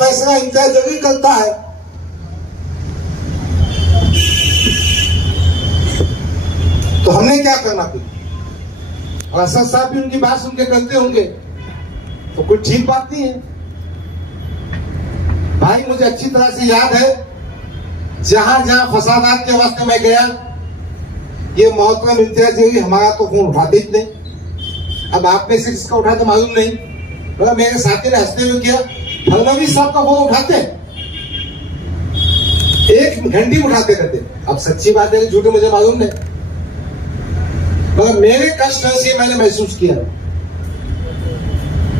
फैसला इम्तियाज जलील करता है। तो हमने क्या करना फिर? और असद साहब भी उनकी बात सुन के करते होंगे तो कोई ठीक बात नहीं है। भाई मुझे अच्छी तरह से याद है, जहां जहां फसादात के वास्ते मैं गया, ये मोहतरम इम्तियाज जलील हमारा तो फोन उठाते ही नहीं। अब आप में से किसका उठाते मालूम नहीं, मगर मेरे साथी ने हंसते हुए किया, फडणवीस साहब का फोन उठाते, एक घंटी उठाते करते। अब सच्ची बात है झूठे मुझे मालूम नहीं, मगर मेरे कष्ट से मैंने महसूस किया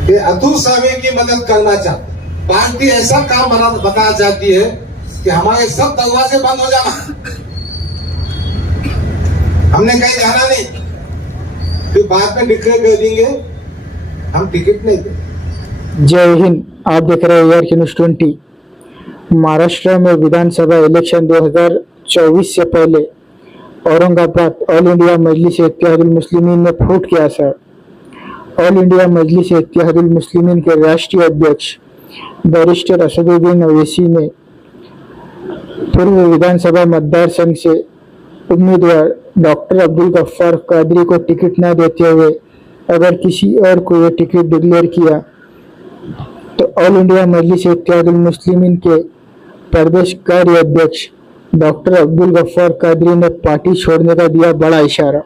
कि अतुल साहब की मदद करना चाहते, पार्टी ऐसा काम बताना चाहती है कि हमारे सब दरवाजे बंद हो जाना। हमने कहीं जाना नहीं, फिर बाद में डिक्लेयर कर देंगे हम टिकट नहीं देंगे। जय हिंद। आप देख रहे हैं ARK News 20। महाराष्ट्र में विधानसभा इलेक्शन 2024 से पहले औरंगाबाद ऑल इंडिया मजलिस इत्तेहादुल मुस्लिमीन ने फूट के असर। ऑल इंडिया मजलिस इत्तेहादुल मुस्लिमीन के राष्ट्रीय अध्यक्ष बैरिस्टर असदुद्दीन ओवैसी ने पूर्व विधानसभा मतदार संघ से उम्मीदवार डॉक्टर अब्दुल गफ्फार कादरी को टिकट न देते हुए अगर किसी और को यह टिकट डिक्लेयर किया तो ऑल इंडिया मजलिस इत्तेहादुल मुस्लिमीन के प्रदेश कार्य अध्यक्ष डॉक्टर अब्दुल गफ्फार कादरी ने पार्टी छोड़ने का दिया बड़ा इशारा।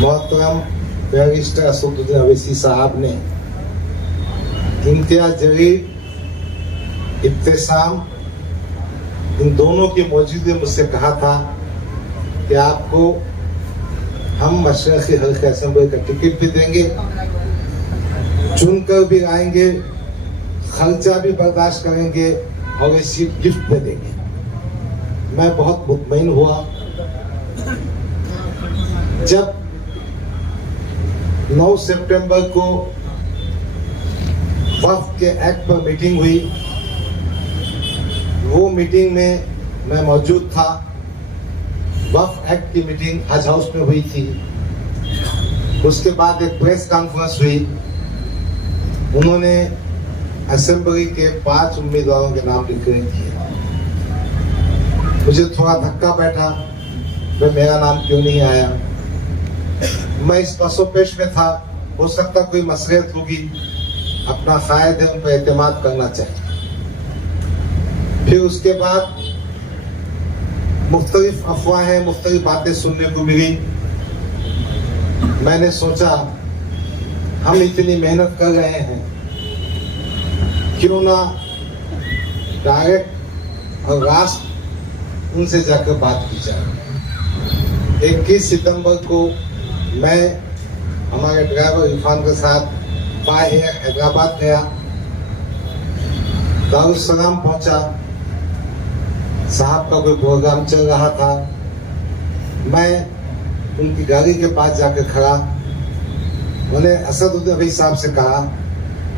मोहतरम बैरिस्टर असदुद्दीन ओवैसी साहब ने इम्तियाज जलील, इब्तिसाम, इन दोनों की मौजूदगी में मुझसे कहा था कि आपको हम मशरक़ी हल्के असेंबली का टिकट भी देंगे, चुनकर भी आएंगे, खर्चा भी बर्दाश्त करेंगे और ये सीट गिफ्ट में देंगे। मैं बहुत मुतमईन हुआ जब 9 सितंबर को वक्फ के एक्ट पर मीटिंग हुई। वो मीटिंग में मैं मौजूद था। वक्फ एक्ट की मीटिंग हज हाउस में हुई थी। उसके बाद एक प्रेस कॉन्फ्रेंस हुई, उन्होंने असेंबली के 5 उम्मीदवारों के नाम डिक्लेयर किए। मुझे थोड़ा धक्का बैठा, मेरा नाम क्यों नहीं आया। मैं इस पसोपेश में था, हो सकता कोई मसलियत होगी, अपना कायद है उन पर एतमाद करना चाहिए। फिर उसके बाद मुख्तलिफ अफवाहें, मुख्तलिफ बातें सुनने को मिली। मैंने सोचा हम इतनी मेहनत कर रहे हैं, क्यों ना डायरेक्ट और राष्ट्र उनसे जाकर बात की जाए। 21 सितंबर को मैं हमारे ड्राइवर इरफान के साथ बाय एयर हैदराबाद गया, दारुस्सलाम पहुंचा। साहब का कोई प्रोग्राम चल रहा था। मैं उनकी गाड़ी के पास जाकर खड़ा, मैंने असदुद्दीन ओवैसी साहब से कहा,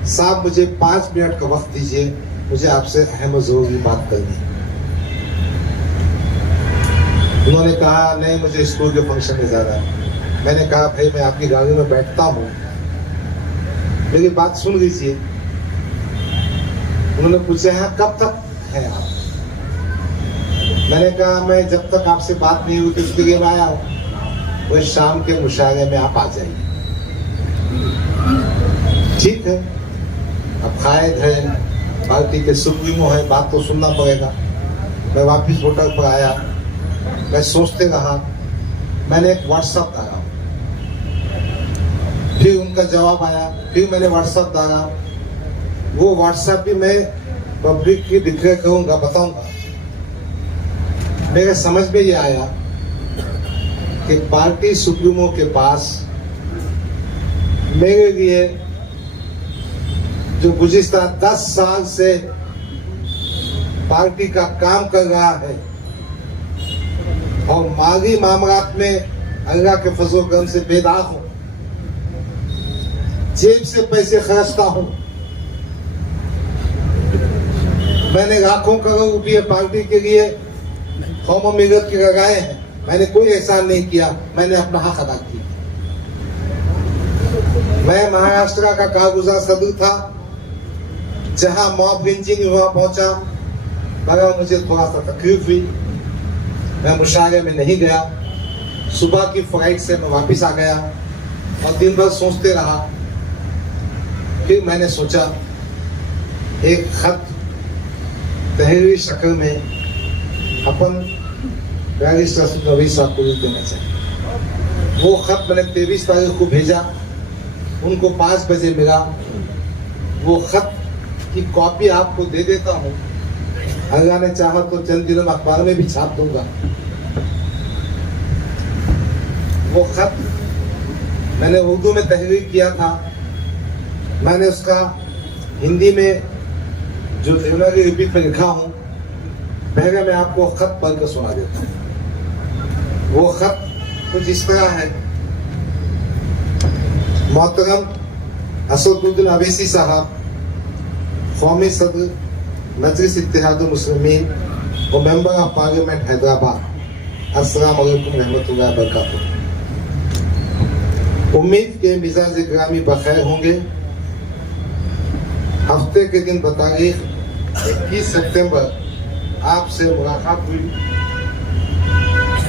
साहब मुझे 5 मिनट का वक्त दीजिए, मुझे आपसे अहम और जरूरी बात करनी। उन्होंने कहा नहीं, मुझे स्कूल के फंक्शन में जाना है। मैंने कहा भाई मैं आपकी गाड़ी में बैठता हूँ, मेरी बात सुन लीजिए। उन्होंने पूछा है कब तक है आप? मैंने कहा मैं जब तक आपसे बात नहीं हुई उसके लिए आया हूँ, वह शाम के मुशायरे में आप आ जाइए। ठीक है, अब कायद है, पार्टी के सुप्रीमो है, बात तो सुनना पड़ेगा। मैं वापिस होटल पर आया, मैं सोचते रहा। मैंने एक व्हाट्सएप डाला, फिर उनका जवाब आया, फिर मैंने व्हाट्सएप डाला। वो व्हाट्सएप भी मैं पब्लिक की डिक्लेयर करूंगा, बताऊंगा। मेरे समझ में ये आया कि पार्टी सुप्रीमो के पास मेरे लिए जो गुज़िश्ता 10 साल से पार्टी का काम कर रहा है और माली मामलात में अल्लाह के फजल करम से बेदाग हूं, जेब से पैसे खर्चता हूं। मैंने लाखों करोड़ रुपये पार्टी के लिए कौम मिलत के लगाए हैं। मैंने कोई एहसान नहीं किया, मैंने अपना हक अदा किया। मैं महाराष्ट्र का कारगुजार सदर था, जहां मॉब लिंचिंग हुआ पहुंचा, मगर मुझे थोड़ा सा तकलीफ हुई। मैं मुशायरे में नहीं गया। सुबह की फ्लाइट से मैं वापस आ गया और दिन भर सोचते रहा। फिर मैंने सोचा एक खत तहरीरी शक्ल में अपन बैरिस्टर नवीद साहब को देना चाहिए। वो खत मैंने 23 तारीख को भेजा, उनको 5 बजे मिला। वो खत की कॉपी आपको दे देता हूँ, अल्लाह ने चाहा तो चंद दिनों में अखबार में भी छाप दूंगा। वो खत मैंने उर्दू में तहरीर किया था। मैंने उसका हिंदी में जो देवनागरी लिपि में लिखा हूं, पहले मैं आपको खत पढ़कर सुना देता हूं। वो खत कुछ इस तरह है। मोहतरम असदुद्दीन अवैसी साहब, कौमी सदर मजलिस इत्तेहादुल मुस्लिमीन और मेंबर ऑफ पार्लियामेंट हैदराबाद, अस्सलाम वालेकुम रहमतुल्लाहि व बरकातुहू। उम्मीद के मिजाज ग्रामी बखैर होंगे। हफ्ते के दिन बतारीख 21 सितंबर आपसे मुलाकात हुई।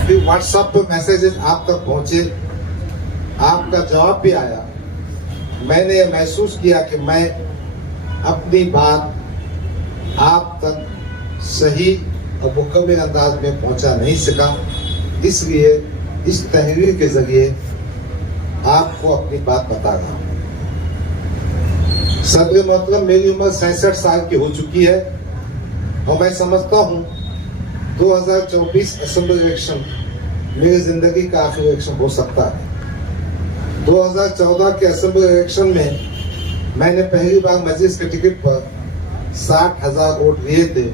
फिर व्हाट्सएप पे मैसेजेस आप तक पहुंचे, आपका जवाब भी आया। मैंने ये महसूस किया कि मैं अपनी बात आप तक सही और मुकम्मल अंदाज में पहुंचा नहीं सका, इसलिए इस तहरीर के जरिए आपको अपनी बात बता रहा हूं। सदर मोहतरम, मेरी उम्र 66 साल की हो चुकी है और मैं समझता हूं 2024 असेंबली इलेक्शन मेरी जिंदगी का आखिरी इलेक्शन हो सकता है। 2014 के असेंबली इलेक्शन में मैंने पहली बार मजलिस के टिकट पर 60,000 वोट लिए थे।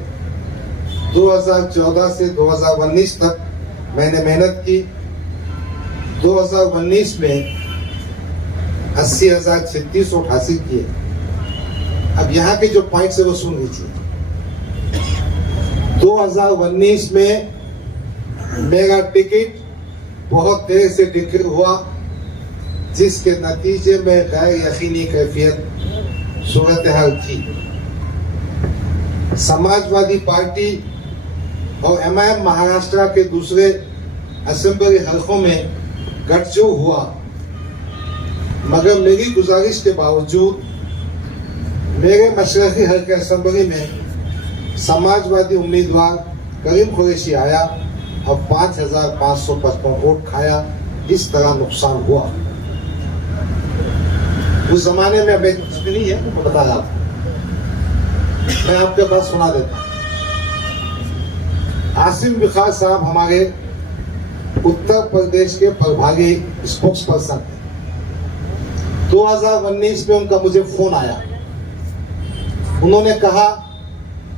2014 से 2019 तक मैंने मेहनत की। 2019 में 80,036 वोट हासिल किए। अब यहाँ के जो पॉइंट्स है वो सुन लीजिए। 2019 में मेरा टिकट बहुत देर से डिक्लेयर हुआ, जिसके नतीजे में गैर यकीनी कैफियत सूरत हाल थी। समाजवादी पार्टी और एमआईएम महाराष्ट्र के दूसरे असेंबली हलकों में गठजोड़ हुआ, मगर मेरी गुजारिश के बावजूद मेरे मशरकी हल्के असेंबली में समाजवादी उम्मीदवार करीम कुरैशी आया और 5,555 वोट खाया। इस तरह नुकसान हुआ। उस जमाने में अभी कुछ भी नहीं है, मैं बता रहा था। मैं आपके पास सुना देता हूं। आसिम बिखार साहब हमारे उत्तर प्रदेश के प्रभारी स्पोक्स पर्सन थे। 2019 में उनका मुझे फोन आया। उन्होंने कहा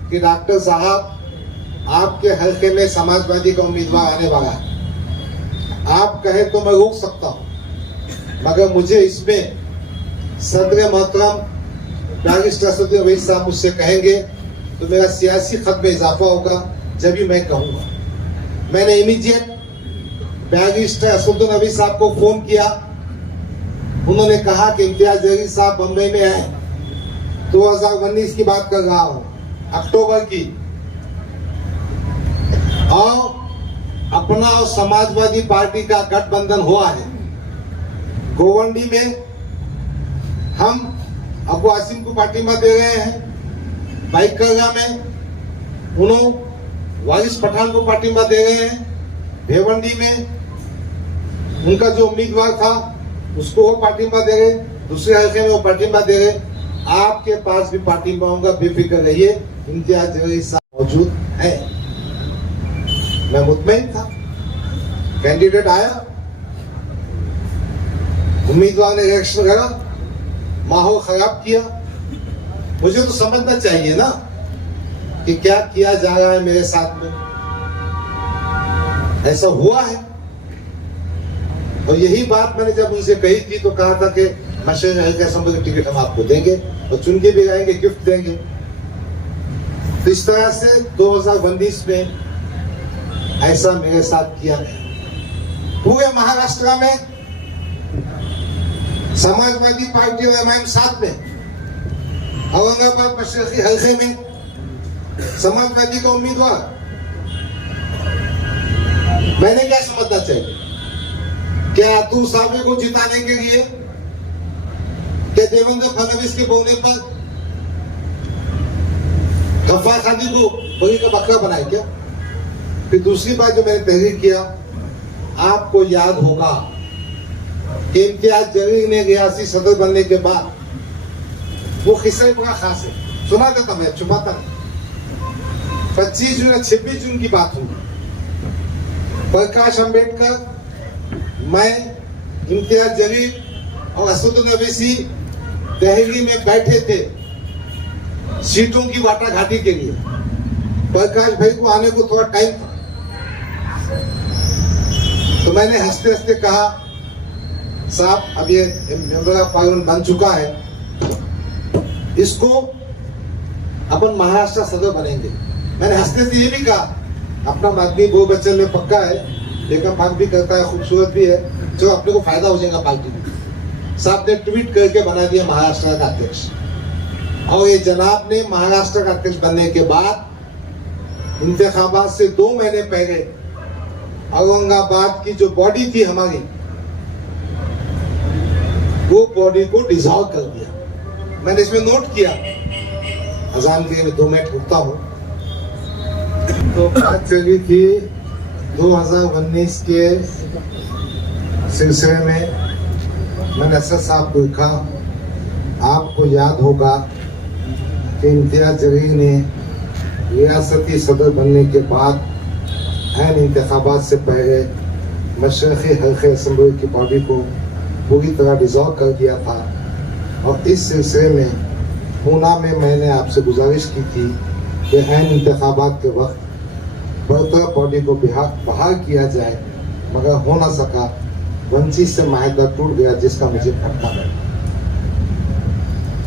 कि डॉक्टर साहब, आपके हल्के में समाजवादी का उम्मीदवार आने वाला है। आप कहे तो मैं रोक सकता हूं, मगर मुझे इसमें सदर मोहतरम बैरिस्टर असदुद्दीन अवैसी साहब मुझसे कहेंगे तो मेरा सियासी खत में इजाफा होगा, जब भी मैं कहूंगा। मैंने इमीडिएट बैरिस्टर असदुद्दीन अवैसी साहब को फोन किया। उन्होंने कहा कि इम्तियाज जलील साहब बंबई में आए। 2019 की बात कर रहा हूं, अक्टूबर की। और अपना और समाजवादी पार्टी का गठबंधन हुआ है। गोवंडी में हम अबू आसिम को पार्टी में दे रहे हैं। बाइकरगा में उन्होंने वारिस पठान को पार्टी में दे रहे हैं। भेवंडी में उनका जो उम्मीदवार था उसको वो पार्टी में दे रहे। दूसरे हल्के में वो पार्टी में दे रहे। आपके पास भी पार्टी में होगा, बेफिक्र रहिए। इम्तियाज जलील साहब मौजूद है। मैं मुतमईन था। कैंडिडेट आया, उम्मीदवार ने इलेक्शन लड़ा, माहौल खराब किया। मुझे तो समझना चाहिए ना कि क्या किया जा रहा है मेरे साथ में। ऐसा हुआ है। और यही बात मैंने जब उनसे कही थी तो कहा था कि मशहूर हल्के असेंबली का टिकट हम आपको देंगे और चुन के भी लाएंगे, गिफ्ट देंगे। तो इस तरह से 2019 में ऐसा मेरे साथ किया गया। पूरे महाराष्ट्र में समाजवादी पार्टी और एमआईएम साथ में औरंगाबाद मशरकी हल्के में समाजवादी का उम्मीदवार। मैंने क्या समझना चाहिए? क्या अतुल साहब को जिताने के लिए, क्या देवेंद्र फडणवीस के बोलने पर गफ्फार खानी को बड़ी का बकरा बनाए क्या? फिर दूसरी बात जो मैंने तहरीर किया, आपको याद होगा कि इम्तियाज जलील ने रियासी सदर बनने के बाद वो किस्सा बड़ा खास है, सुना देता मैं, छुपाता नहीं। 25 जून 26 जून की बात हुई। प्रकाश अंबेडकर, मैं, इम्तियाज जलील और असदुद्दीन ओवैसी दिल्ली में बैठे थे सीटों की वाटाघाटी के लिए। प्रकाश भाई को आने को थोड़ा टाइम था, तो मैंने हंसते हंसते कहा, साहब अब ये मेंबर ऑफ पार्लियामेंट बन चुका है, इसको अपन महाराष्ट्र सदर बनेंगे। मैंने हंसते से ये भी कहा, अपना आदमी बहु बच्चन में पक्का है, लेकिन बात भी करता है, खूबसूरत भी है, जो अपने को फायदा हो जाएगा पार्टी में। साहब ने ट्वीट करके बना दिया महाराष्ट्र का अध्यक्ष। और ये जनाब ने महाराष्ट्र का अध्यक्ष बनने के बाद इंतखाबात से 2 महीने पहले औरंगाबाद की जो बॉडी थी हमारी, वो बॉडी को डिसॉल्व कर दिया। मैंने इसमें नोट किया, अजान के लिए 2 मिनट रुकता हूं। तो बात चली थी 2019 के सिलसिले में। मैंने असद साहब को लिखा, आपको याद होगा कि इम्तियाज जलील ने रियासती सदर बनने के बाद ऐन इंतखाबात से पहले मशरक़ी हल्के असम्बली की बॉडी को पूरी तरह डिसॉल्व कर दिया था। और इस सिलसिले में पूना में मैंने आपसे गुजारिश की थी कि ऐन इंतखाबात के वक्त बरतरफ बॉडी को बहाल किया जाए, मगर हो ना सका। वंचित से माहिदा टूट गया, जिसका मुझे फटका है।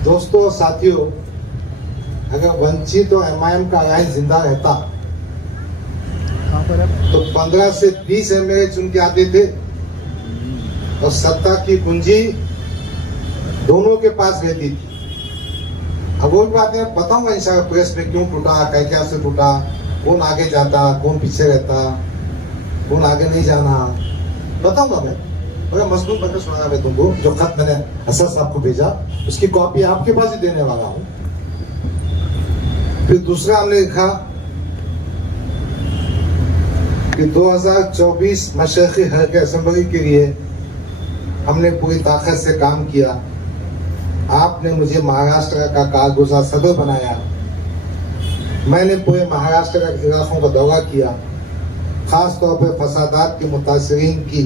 दोस्तों और साथियों, अगर वंचित और एमआईएम का अलायंस जिंदा रहता तो 15 से 20 एमएलए चुन के आते थे और सत्ता की कुंजी दोनों के पास रहती थी। अब वो बात मैं बताऊंगा इंशाल्लाह प्रेस में, क्यों टूटा, क्या से टूटा, कौन आगे जाता, कौन पीछे रहता, कौन आगे नहीं जाना, बताऊंगा मैं। बड़ा मजबूत बनकर सुना मैं तुमको। जो खत मैंने असद साहब को भेजा, उसकी कॉपी आपके पास ही देने वाला हूं। फिर दूसरा हमने लिखा कि 2024 मशरक़ी हल्के असेंबली के लिए हमने पूरी ताकत से काम किया। आपने मुझे महाराष्ट्र का कारगुजार सदर बनाया। मैंने पूरे महाराष्ट्र के इलाकों का दौरा किया, खास तौर पर फसादात के मुतासरीन की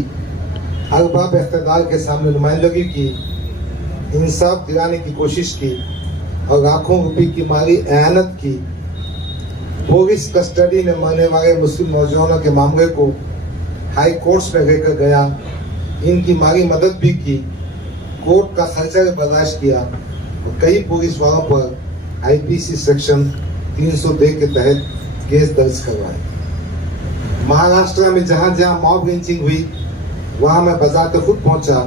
अरबाब इख्तिदार के सामने नुमाइंदगी की, इंसाफ दिलाने की कोशिश की और लाखों रुपए की माली एहनत की। पुलिस कस्टडी में मरने वाले मुस्लिम नौजवानों के मामले को हाई कोर्ट्स में लेकर गया, इनकी माली मदद भी की, कोर्ट का खर्चा भी बर्दाश्त किया और कई पुलिस वालों पर आईपीसी सेक्शन 302 के तहत केस दर्ज करवाए। महाराष्ट्र में जहां जहां मॉब लिंचिंग हुई, वहां मैं बजाते खुद पहुंचा,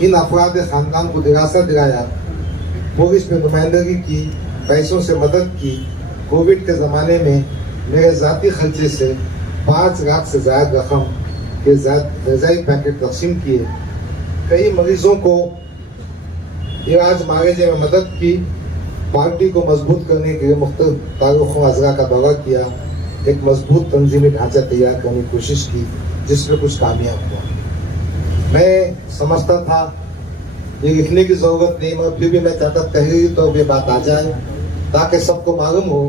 इन अफराद खानदान को दिलासा दिलाया, पुलिस में नुमाइंदगी की, पैसों से मदद की। कोविड के ज़माने में मेरे ज़ाती खर्चे से 5 लाख से ज़्यादा रकम के ग़िज़ाई पैकेट तकसीम किए। कई मरीजों को इलाज मांगे में मदद की। पार्टी को मजबूत करने के लिए मुख्तलिफ तारुफ़ों अज़रा का दौरा किया, एक मजबूत तंजीमी ढांचा तैयार करने की कोशिश की, जिसमें कुछ कामयाब हुआ। मैं समझता था ये लिखने की जरूरत नहीं, मगर फिर भी मैं चाहता तहरीरी तौर पे बात आ जाए, ताकि सबको मालूम हो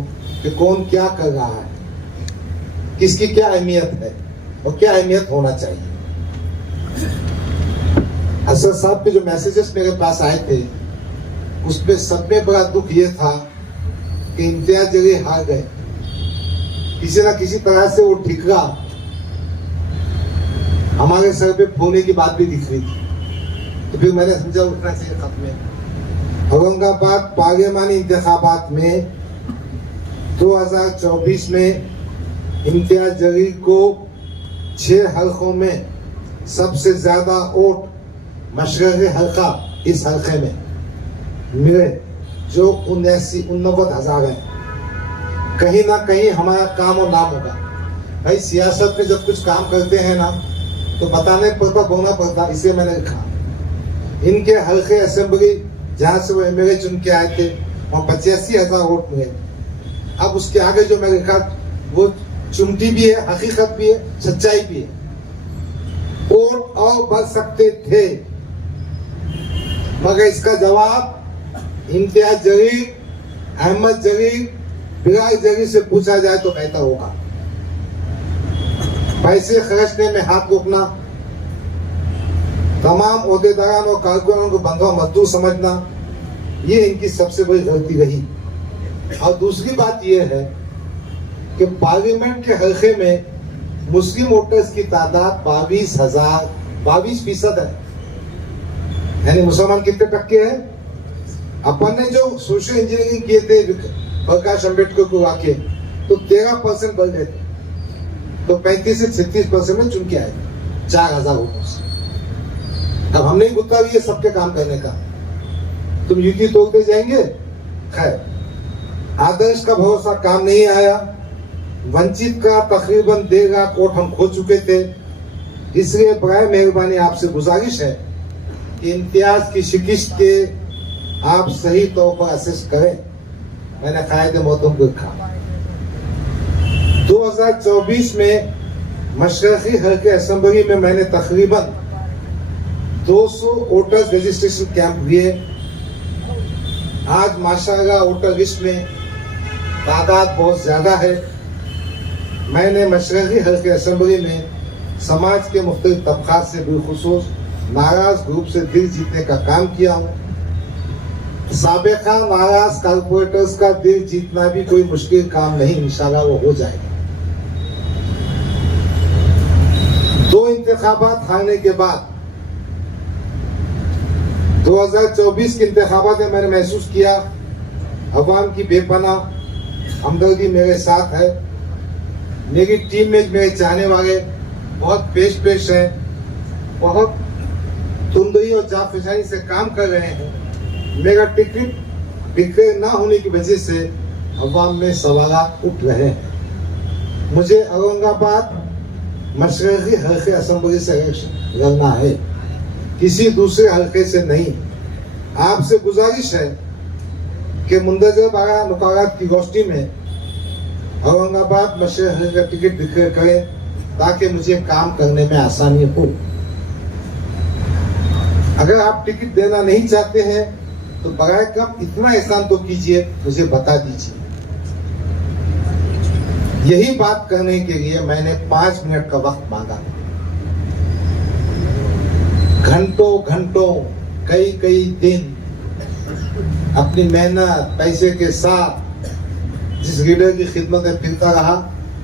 कि कौन क्या कर रहा है, किसकी क्या अहमियत है और क्या अहमियत होना चाहिए। असद साहब के जो मैसेजेस मेरे पास आए थे, उसमें सब में बड़ा दुख ये था कि इम्तियाज जलील हार गए। किसी ना किसी तरह से वो ठिकरा हमारे सर पे फोने की बात भी दिख रही थी। तो फिर मैंने समझा उठना चाहिए खत में। औरंगाबाद पार्लियामानी इंतखाबात में 2024 में इम्तियाज जलील को 6 हल्कों में सबसे ज्यादा वोट मशरक़ी हल्का इस हल्के में मिले। जो 89-90 है, कहीं ना कहीं हमारा काम और नाम होगा। भाई सियासत में जब कुछ काम करते हैं ना तो बताने पड़ता, बोलना पड़ता, इसलिए मैंने लिखा। इनके हल्के असेंबली जहाँ से वो एमएलए चुन के आए थे वहाँ 85,000 वोट मिले। अब उसके आगे जो मैंने लिखा वो चुमटी भी है, हकीकत भी है, सच्चाई भी है। वोट और बढ़ सकते थे, मगर इसका जवाब इम्तियाज जलील, अहमद जलील, बिलाल जलील से पूछा जाए तो बेहतर होगा। पैसे खर्चने में हाथ रोकना, तमाम ओहदेदारान और कारकुनों को बंधुआ मजदूर समझना, ये इनकी सबसे बड़ी गलती रही। और दूसरी बात यह है कि पार्लियामेंट के हल्के में मुस्लिम वोटर्स की तादाद 22% है। यानी मुसलमान कितने टक्के हैं? अपन ने जो सोशल इंजीनियरिंग किए थे प्रकाश अम्बेडकर को आके, तो 13% बढ़ गए थे, तो 35 से 36% में चुन के आए 4,000 वोटों से। अब हम नहीं गुत्ता लिए सबके काम करने का, तुम युति तोड़ते जाएंगे। खैर, आदर्श का भरोसा काम नहीं आया। वंचित का तकरीबन 1.5 लाख वोट हम खो चुके थे। इसलिए बराए मेहरबानी आपसे गुजारिश है कि इम्तियाज की शिकिस्त के आप सही तौर पर असेस करें। मैंने कायदे मोहतरम को लिखा 2024 में मशरक़ी हल्के असेंबली में मैंने तकरीबन 200 वोटर्स रजिस्ट्रेशन कैंप हुए। आज माशाअल्लाह वोटर लिस्ट में तादाद बहुत ज्यादा है। मैंने मशरक़ी हल्के असेंबली में समाज के मुख्तलिफ तबकात से बिलखुसूस नाराज ग्रुप से दिल जीतने का काम किया हूँ। साबिका नाराज कारपोरेटर्स का दिल जीतना भी कोई मुश्किल काम नहीं, इंशाल्लाह वो हो जाएगा। 2 इंतखाबात हारने के बाद 2024 के इंतखाबात में मैंने महसूस किया अवाम की बेपनाह हमदर्दी मेरे साथ है। मेरी टीम में मेरे चाहने वाले बहुत पेश हैं, बहुत तुंदई और जाफिशानी से काम कर रहे हैं। मेरा टिकट बिक्री ना होने की वजह से अवाम में सवाल उठ रहे हैं। मुझे औरंगाबाद मशरक़ी हल्के असेंबली से इलेक्शन लड़ना है, किसी दूसरे हल्के से नहीं। आपसे गुजारिश है कि मुंदरजा बारह मुकाबलात की गोष्ठी में औरंगाबाद मशरक़ी हल्के का टिकट डिक्लेयर करें ताकि मुझे काम करने में आसानी हो। अगर आप टिकट देना नहीं चाहते हैं तो बगैर कम इतना एहसान तो कीजिए, मुझे बता दीजिए। यही बात करने के लिए मैंने 5 मिनट का वक्त मांगा। घंटों कई दिन अपनी मेहनत पैसे के साथ जिस लीडर की खिदमत में फिरता रहा,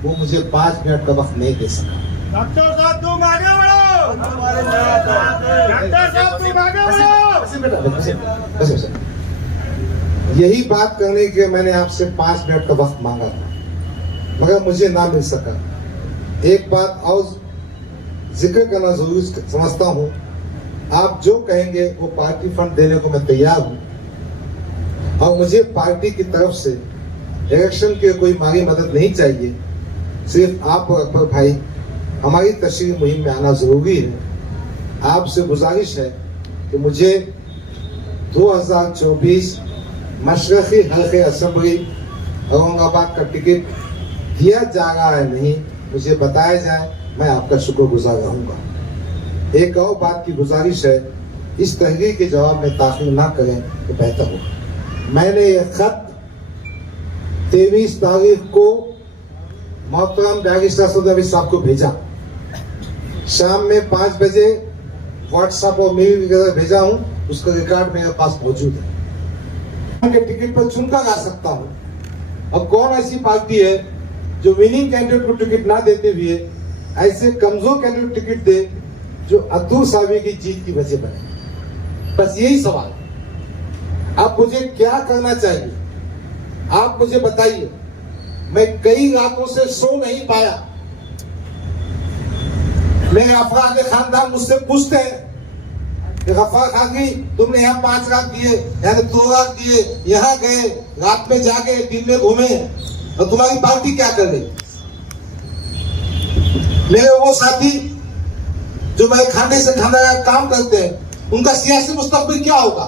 वो मुझे 5 मिनट का वक्त नहीं दे सका। डॉक्टर साहब तुम आगे बढ़ो, डॉक्टर साहब तुम आगे बढ़ो। यही बात करने के मैंने आपसे 5 मिनट का वक्त मांगा था, मगर मुझे ना मिल सका। एक बात और जिक्र करना जरूरी समझता हूँ, आप जो कहेंगे वो पार्टी फंड देने को मैं तैयार हूँ, और मुझे पार्टी की तरफ से इलेक्शन की कोई माली मदद नहीं चाहिए। सिर्फ आप और अकबर भाई हमारी तशरीह मुहिम में आना जरूरी है। आपसे गुजारिश है कि मुझे 2024 मशरक़ी हल्के असेंबली औरंगाबाद का टिकट दिया जा रहा है नहीं, मुझे बताया जाए, मैं आपका शुक्रगुजार रहूंगा। एक और बात की गुजारिश है, इस तहरीर के जवाब में ताखीर ना करें तो बेहतर होगा। मैंने ये खत 23 तारीख को मोहतरम बैरिस्टर सदर साहब को भेजा। शाम में 5 बजे व्हाट्सएप और मेल वगैरह भेजा हूँ, उसका रिकॉर्ड मेरे पास मौजूद है। के टिकट पर चुनकर आ सकता हूँ। अब कौन ऐसी पार्टी है जो विनिंग कैंडिडेट को टिकट ना देते हुए ऐसे कमजोर कैंडिडेट टिकट दे जो अतुल सावी की जीत की वजह बने? बस यही सवाल। अब मुझे क्या करना चाहिए, आप मुझे बताइए। मैं कई रातों से सो नहीं पाया। मेरे अफराद खानदान मुझसे पूछते हैं कि गफ्फार खाकी तुमने यहाँ 5 लाख दिए, यहाँ 2 लाख दिए, यहाँ गए, रात में जाके दिन में घूमे, और तुम्हारी पार्टी क्या कर रही? मेरे वो साथी जो मैं खाने से खाना काम करते हैं, उनका सियासी मुस्तकबिल क्या होगा?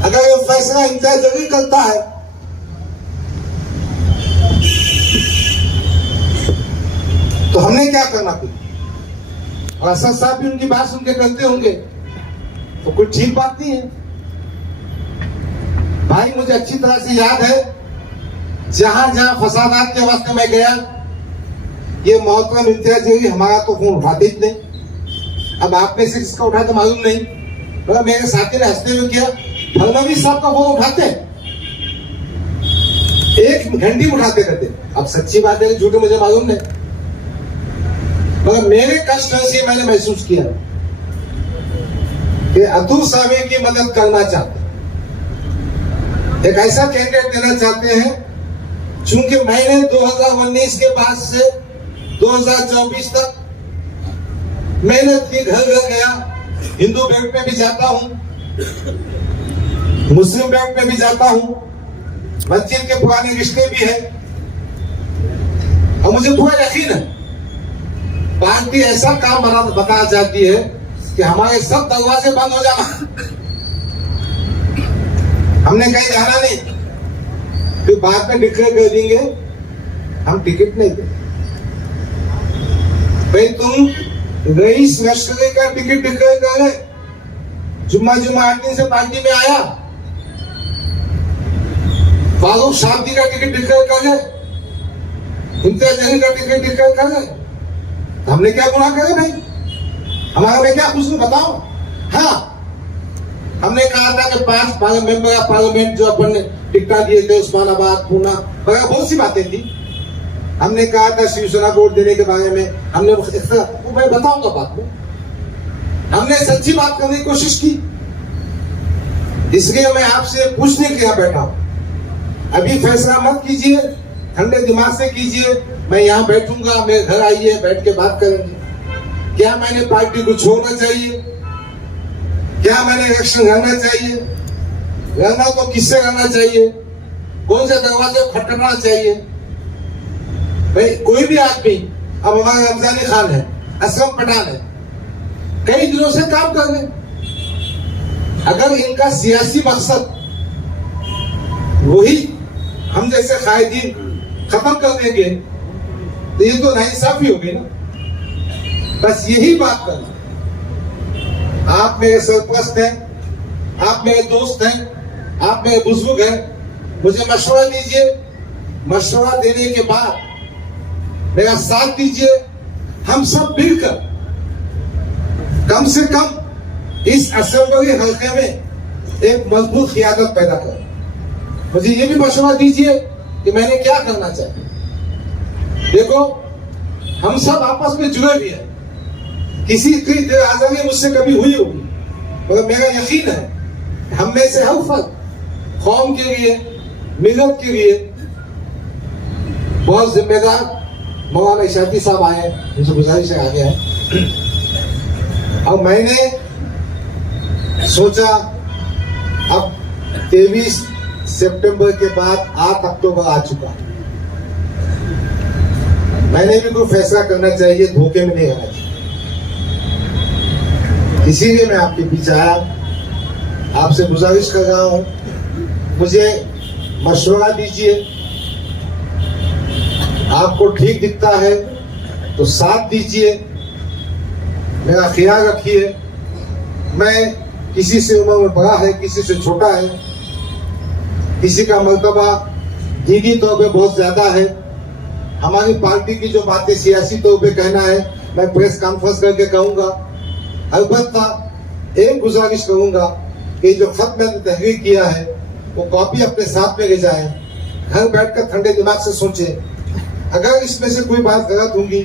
अगर ये फैसला इंतजार जरूर करता है तो हमने क्या करना फिर? और असद साहब भी उनकी बात सुन के करते होंगे तो कुछ ठीक बात नहीं है। भाई मुझे अच्छी तरह से याद है, जहां जहां फसादात के वास्ते मैं गया, ये मोहतरम इम्तियाज जलील हमारा तो फोन उठाते ही नहीं। अब आप में से किसका उठा तो मालूम नहीं, मगर मेरे साथी ने हंसते हुए किया, फडणवीस साहब का फोन उठाते, एक घंटी उठाते करते। अब सच्ची बात है झूठे मुझे मालूम नहीं, मगर मेरे कष्ट से मैंने महसूस किया कि अतुल साहब की मदद करना चाहते, एक ऐसा कैंडिडेट देना चाहते हैं। चूंकि मैंने 2019 के बाद से 2024 तक मेहनत की, घर घर गया, हिंदू बैंक में भी जाता हूं, मुस्लिम बैंक में भी जाता हूं, मस्जिद के पुराने रिश्ते भी है, और मुझे पूरा यकीन है पार्टी ऐसा काम बताना चाहती है कि हमारे सब दरवाजे बंद हो जाना। हमने कहीं जाना नहीं, फिर बाद में डिक्लेयर कर देंगे हम टिकट नहीं देंगे। भाई तुम रईस लश्करी का टिकट डिक्लेयर कर रहे, जुम्मा 8 दिन से पार्टी में आया, फारूक शादी का टिकट डिक्लेयर कर रहे, इम्तियाज जलील का टिकट डिक्लेयर कर रहे, हमने क्या गुनाह करे भाई? हमारा में क्या कुछ बताओ। हाँ, हमने कहा था कि 5 मेंबर ऑफ पार्लियामेंट जो अपन ने टिकटा दिए थे, उस्मानाबाद, पूना वगैरह बहुत सी बातें थी। हमने कहा था शिवसेना वोट देने के बारे में, हमने वो मैं बताऊंगा बात में, हमने सच्ची बात करने की कोशिश की। इसलिए मैं आपसे पूछने के लिए बैठा हूं, अभी फैसला मत कीजिए, ठंडे दिमाग से कीजिए। मैं यहाँ बैठूंगा, मेरे घर आइए, बैठ के बात करेंगे। क्या मैंने पार्टी को छोड़ना चाहिए? क्या मैंने इलेक्शन लड़ना चाहिए? लड़ना तो किससे लड़ना चाहिए? कौन से दरवाजे खटखटाना चाहिए? भाई कोई भी आदमी, अब हमारा रमजानी खान है, असलम पठान है, कई दिनों से काम कर रहे, अगर इनका सियासी मकसद वही हम जैसे कायदीन खत्म कर देंगे तो ये तो नाइंसाफी होगी ना। बस यही बात करना। आप मेरे सरपरस्त हैं, आप मेरे दोस्त हैं, आप मेरे बुजुर्ग हैं, मुझे मशवरा दीजिए, मशवरा देने के बाद मेरा साथ दीजिए, हम सब मिलकर कम से कम इस असेंबली हल्के में एक मजबूत क़ियादत पैदा करें। मुझे ये भी मशवरा दीजिए कि मैंने क्या करना चाहिए। देखो हम सब आपस में जुड़े भी हैं, किसी की दिल आजादी मुझसे कभी हुई होगी, मगर मेरा यकीन है हम में से हर फर्द कौम के लिए, मिलत के लिए बहुत जिम्मेदार। मौलाना इशाती साहब आए हैं, उनसे गुजारिश है आगे है। और मैंने सोचा अब 23 सितंबर के बाद 8 अक्टूबर आ चुका, मैंने भी कोई फैसला करना चाहिए, धोखे में नहीं रहना चाहिए। इसीलिए मैं आपके बीच आया, आपसे गुजारिश कर रहा हूं, मुझे मशवरा दीजिए। आपको ठीक दिखता है तो साथ दीजिए, मेरा ख्याल रखिए। मैं किसी से उम्र में बड़ा है, किसी से छोटा है, किसी का मर्तबा दीनी तौर पे बहुत ज्यादा है। हमारी पार्टी की जो बातें सियासी तौर पे कहना है मैं प्रेस कॉन्फ्रेंस करके कहूंगा। अलबत्ता एक गुजारिश करूंगा कि जो खत मैंने तहरीर किया है वो कॉपी अपने साथ में ले जाए, घर बैठकर ठंडे दिमाग से सोचे। अगर इसमें से कोई बात गलत होगी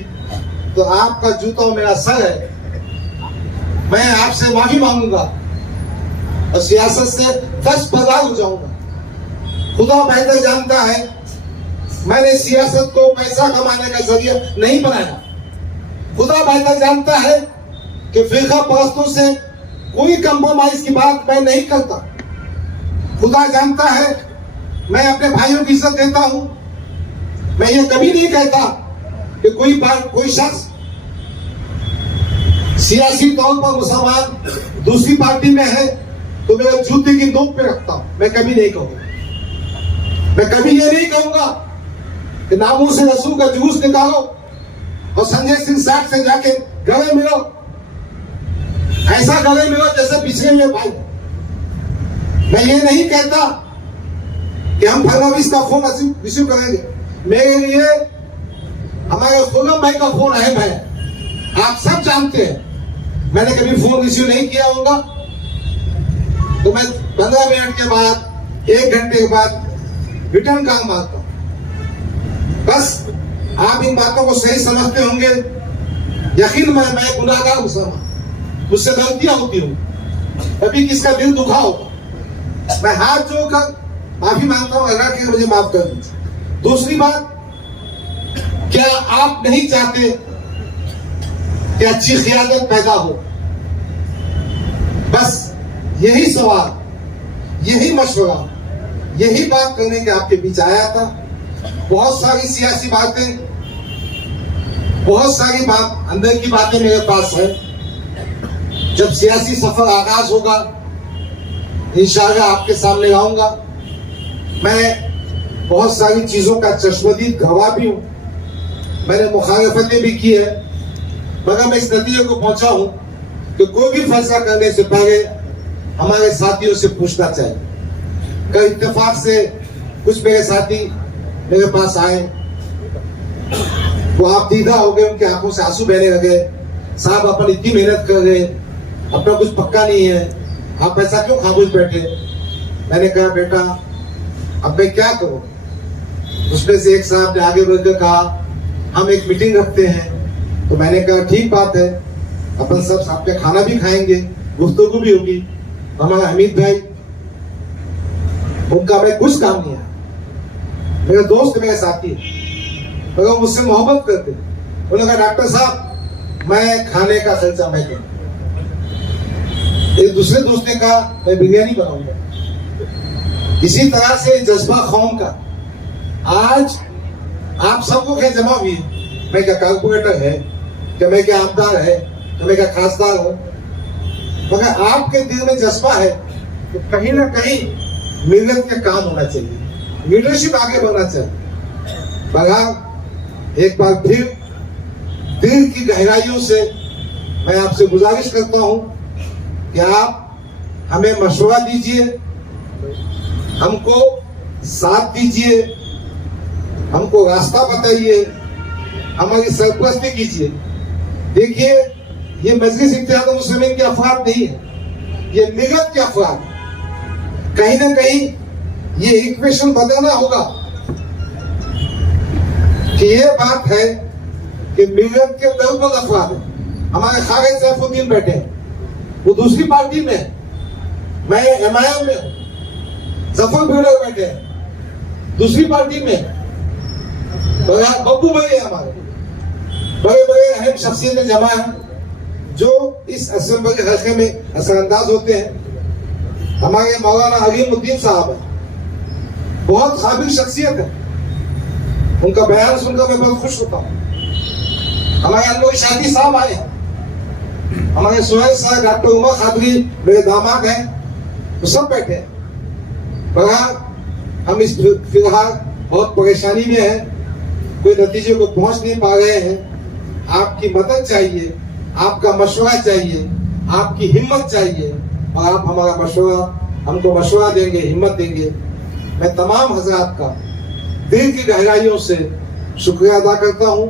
तो आपका जूता और मेरा सर है, मैं आपसे माफी मांगूंगा और सियासत से दस्तबरदार हो जाऊंगा। खुदा बेहतर जानता है मैंने सियासत को पैसा कमाने का जरिया नहीं बनाया। खुदा बेहतर जानता है कि फिरका परस्तों से कोई कंप्रोमाइज की बात मैं नहीं करता। खुदा जानता है मैं अपने भाइयों की इज्जत देता हूं। मैं ये कभी नहीं कहता कि कोई शख्स सियासी तौर पर मुसलमान दूसरी पार्टी में है तो मैं जूते की नोक पे रखता हूं। मैं कभी नहीं कहूंगा। मैं कभी ये नहीं कहूंगा कि नामों से रसूल का जुलूस निकालो और संजय सिंह साठ से जाके गले मिलो, ऐसा गले मिलो जैसे पिछले हुए भाई। मैं ये नहीं कहता कि हम फडणवीस का फोन रिसीव करेंगे। मेरे लिए हमारे सोलम भाई का फोन अहम है, आप सब जानते हैं। मैंने कभी फोन रिसीव नहीं किया होगा तो मैं 15 मिनट के बाद 1 घंटे के बाद रिटर्न कॉल मारता हूं। बस आप इन बातों को सही समझते होंगे। यकीन मैं गुनाहगार मुसलमान, मुझसे गलतियां होती होंगी, कभी किसका दिल दुखा होगा। मैं हाथ जोड़कर माफी मांगता हूं अल्लाह के मुझे माफ कर दीजिए। दूसरी बात, क्या आप नहीं चाहते कि अच्छी क़यादत पैदा हो? बस यही सवाल, यही मशवरा, यही बात करने के आपके बीच आया था। बहुत सारी सियासी बातें, बहुत सारी बात अंदर की बातें मेरे पास है। जब सियासी सफर आगाज होगा इंशाअल्लाह आपके सामने आऊंगा। मैं बहुत सारी चीजों का चश्मदीद गवाह भी हूं, मैंने मुखालफतें भी की है, मगर मैं इस नतीजे को पहुंचा हूं कि कोई भी फैसला करने से पहले हमारे साथियों से पूछना चाहिए। कल इत्तेफाक से कुछ मेरे साथी मेरे पास आए, वो आप दीदा हो गए, उनकी आंखों से आंसू बहने लगे। साहब अपन इतनी मेहनत कर रहे, अपना कुछ पक्का नहीं है, आप ऐसा क्यों खामोश बैठे? मैंने कहा बेटा अब मैं क्या करूं? उसमें से एक साहब ने आगे बढ़कर कहा हम एक मीटिंग रखते हैं। तो मैंने कहा ठीक बात है, अपन सब साथ में खाना भी खाएंगे, गुफ्तगू भी होगी। हमारा हमीद भाई, उनका मैं कुछ काम नहीं है, मेरा दोस्त मेरे साथी है, मगर मुझसे मोहब्बत करते। उन्होंने कहा डॉक्टर साहब मैं खाने का खर्चा मैं करूं। एक दूसरे दोस्त ने कहा मैं बिरयानी बनाऊंगा। इसी तरह से जज्बा कौम का आज आप सबको क्या जमा हुई है। मैं क्या कारपोरेटर है, क्या मैं क्या आमदार है, क्या मैं क्या खासदार हूं, मगर आपके दिल में जज्बा है कि कहीं ना कहीं मिलत के काम होना चाहिए, लीडरशिप आगे बढ़ना चाहिए। मगर एक बार फिर दिल की गहराइयों से मैं आपसे गुजारिश करता हूं कि आप हमें मशवरा दीजिए, हमको साथ दीजिए, हमको रास्ता बताइए, हमारी सरपरस्ती कीजिए। देखिए ये मजलिस इत्तेहाद मुस्लिमीन के अफराद नहीं है, ये मिलत के अफराद। कहीं ना कहीं ये इक्वेशन बदलना होगा कि ये बात है कि मिलत के दरबल अफराद है। हमारे खालिद सैफुद्दीन बैठे हैं, वो दूसरी पार्टी में है, मैं एमआईएम में हूं। जफर बिल्डर बैठे हैं दूसरी पार्टी में, बब्बू भाई है, हमारे बड़े बड़े अहम शख्सियतें जमा हैं जो इस असेंबली के हल्के में असरअंदाज होते हैं। हमारे मौलाना अलीमुद्दीन साहब है, बहुत काबिल शख्सियत है, उनका बयान सुनकर मैं बहुत खुश होता हूँ। हमारे अनवर शादी साहब आए हैं, हमारे सुहेल साहब, डॉक्टर उमर खादरी मेरे दामाद हैं, वो सब बैठे हैं। मगर हम इस फिलहाल बहुत परेशानी में हैं, कोई नतीजे को पहुंच नहीं पा रहे हैं। आपकी मदद चाहिए, आपका मशवरा चाहिए, आपकी हिम्मत चाहिए, और आप हमारा मशवरा हमको मशवरा देंगे, हिम्मत देंगे। मैं तमाम हजरात का दिल की गहराइयों से शुक्रिया अदा करता हूँ।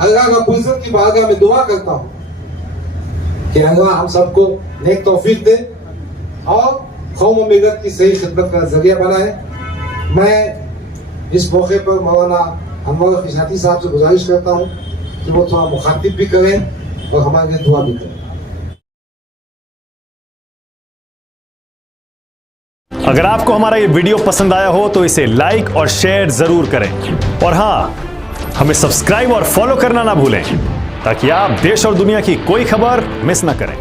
अल्लाह रब्बुल इज्जत की बारगाह में दुआ करता हूँ कि अल्लाह हम सबको नेक तौफीक दे और कौम और मिलत की सही खिदमत का जरिया बनाए। मैं इस मौके पर मौलाना अनवर खिशाती साहब से गुजारिश करता हूँ कि वो थोड़ा मुखातिब भी करें और हमारे लिए दुआ भी करें। अगर आपको हमारा ये वीडियो पसंद आया हो तो इसे लाइक और शेयर जरूर करें, और हाँ, हमें सब्सक्राइब और फॉलो करना ना भूलें ताकि आप देश और दुनिया की कोई खबर मिस ना करें।